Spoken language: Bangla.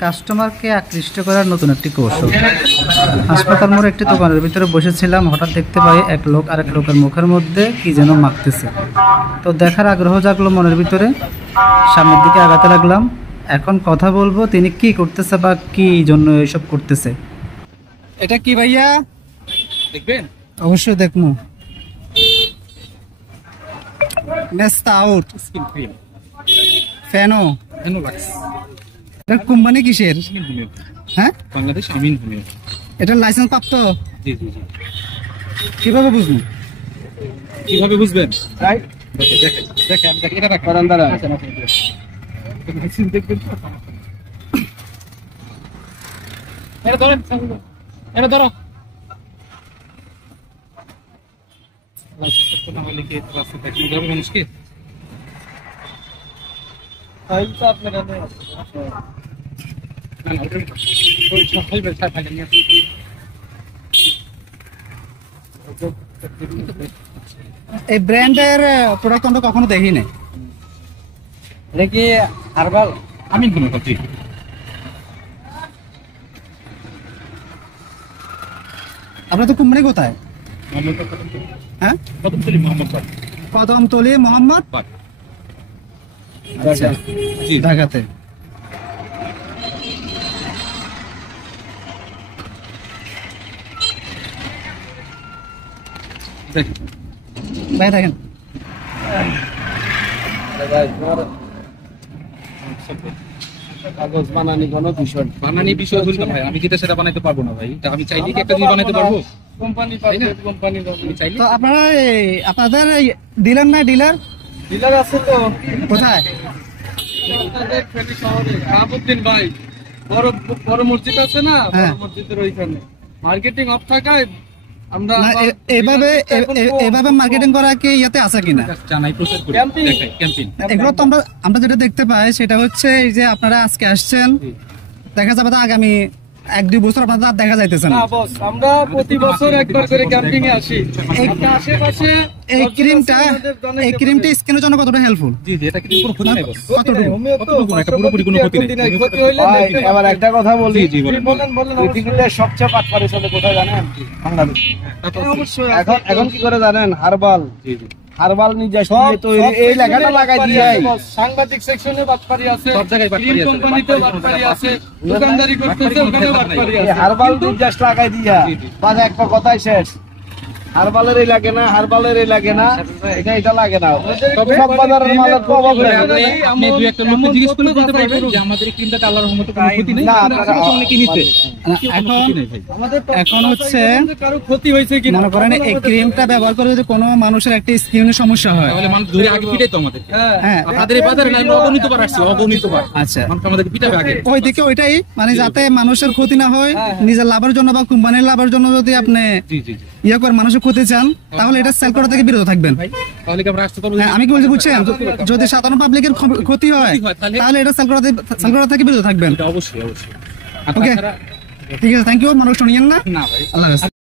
কাস্টমারকে আকৃষ্ট করার নতুন একটি কৌশল। হাসপাতাল মোড়ে একটি দোকানের ভিতরে বসেছিলাম, হঠাৎ দেখতে পাই এক লোক আরেক লোকের মুখের মধ্যে কি যেন মাখতেছে। তো দেখার আগ্রহ জাগলো মনের ভিতরে, সামনের দিকে আগাতে লাগলাম। এখন কথা বলবো তিনি কি করতেছে বা কি জন্য এসব করতেছে। এটা কি ভাইয়া? দেখবেন? অবশ্যই দেখবো। নেস্তা আউট স্কিন ক্রিম, ফেনো, ফেনোলাক্স। এটা কোম্পানি কিসের? হ্যাঁ, বাংলাদেশ আমিন হোমিও। এটা লাইসেন্স প্রাপ্ত? জি জি জি। কিভাবে বুঝবো? কিভাবে বুঝবেন? রাইট, দেখেন দেখেন দেখেন, এটা রাখেন। বারান্দারা লাইসেন্স দেখবেন। এটা ধরেন, এটা ধরো। লাইসেন্স না হলে কি ক্লাসে দেখেন যাবে মানুষকে? হয়তো আপনারা না না, ওটা ওই ফাইবার ফাইবার নিয়ে এই ব্র্যান্ডের প্রোডাক্ট আমরা কখনো দেখি নাই। এটা কি হার্বাল? আমিন হোমিও জি। আপনার তো কোম্পানি কোথায়? হ্যাঁ, কদমতলী মোহাম্মদ বাদ। কদমতলী মোহাম্মদ বাদ। আচ্ছা, জি ঢাকাতে। দেখেন ভাই দেখেন, কাগজ বানানি কোনো বিষয়, বানানি বিষয় হইল ভাই, আমি যেটা সেটা বানাইতে পারবো না ভাই। এটা আমি চাইলে কি একটা জিনিস বানাইতে পারবো? কোম্পানি পারবে, কোম্পানি আমি চাইলে। তো আপনারা আপনাদের ডিলার না? ডিলার আছে তো। কোথায়? আপনাদের ফেনী শহরে আবুদ্দিন ভাই, বড় বড় মসজিদ আছে না, হ্যাঁ। বড় মসজিদের ওইখানে মার্কেটিং অফ থাকায় আমরা না, এভাবে এভাবে মার্কেটিং করা কি ইয়াতে আছে কিনা? জানাই, প্রচার করি, দেখাই ক্যাম্পেইন। এগুলো তো আমরা যেটা দেখতে পাই সেটা হচ্ছে এই যে আপনারা আজকে আসছেন, দেখা যাবে তো আগামী 1-2 বছর আপনাদের আর দেখা যাইতেছে না। বস, আমরা প্রতি বছর একবার করে ক্যাম্পিং এ আসি। আমরা আশেপাশে এই ক্রিমটা স্কিনের জন্য কতটা হেল্পফুল? জি জি, এটা কিন্তু কোনো ক্ষতি নাই বস। কতটুকু? কতটুকু না, এটা পুরোপুরি কোনো ক্ষতি নাই। ক্ষতি হইলে আবার একটা কথা বলি, জি বলেন। পৃথিবীতে সবচেয়ে পাটপাড়ি চলে কোথায় জানেন? বাংলাদেশ। অবশ্যই এখন কি করে জানেন? হার্বাল। জি জি, হার্বাল নিজস্ব তৈরি, এই লেখাটা লাগাই দিয়ে সাংবাদিক সেকশনে বাটপারি আছে, সব জায়গায় বাটপারি আছে, কোম্পানিতে বাটপারি আছে, দোকানদারি করতেছে ওখানেও বাটপারি আছে। হার্বাল নিজস্ব লাগাই দিয়া বাস একটা কথাই শেষ। হার্বালের এই লাগে না, হার্বালের এই লাগে না, এটা লাগে না। সব বাজারের মালের প্রভাব আপনি দুই একটা লোককে জিজ্ঞেস করলে বলতে পারবেন যে আমাদের এই ক্রিমটাতে আল্লাহর রহমতে কোনো ক্ষতি নেই। না, অনেকে নিতে এখন হচ্ছে কারো ক্ষতি হয়েছে কি মনে করেন এই ক্রিমটা ব্যবহার করে যদি কোনো মানুষের একটা স্কিনের সমস্যা হয়, তাহলে মানুষ ধরে আগে পিটাই তো আমাদের। হ্যাঁ, আপনাদের এই বাজারে লাইন অগণিতবার আসছে, অগণিতবার। আচ্ছা, মানুষ আমাদের পিটাবে আগে। ওইদিকে ওইটাই মানে যাতে মানুষের ক্ষতি না হয়, নিজের লাভের জন্য বা কোম্পানির লাভের জন্য যদি আপনি জি জি, ইয়ে করে মানুষের ক্ষতি চান, তাহলে এটা সেল করা থেকে বিরত থাকবেন। তাহলে কি আমরা আসতে পারবো? হ্যাঁ, আমি কি বলছি বুঝছেন, যদি সাধারণ পাবলিকের ক্ষতি হয় তাহলে এটা সেল করা থেকে বিরত থাকবেন। অবশ্যই অবশ্যই। ওকে, ঠিক আছে, থ্যাংক ইউ। মানুষ শুনিয়েন না। না ভাই, আল্লাহ হাফেজ।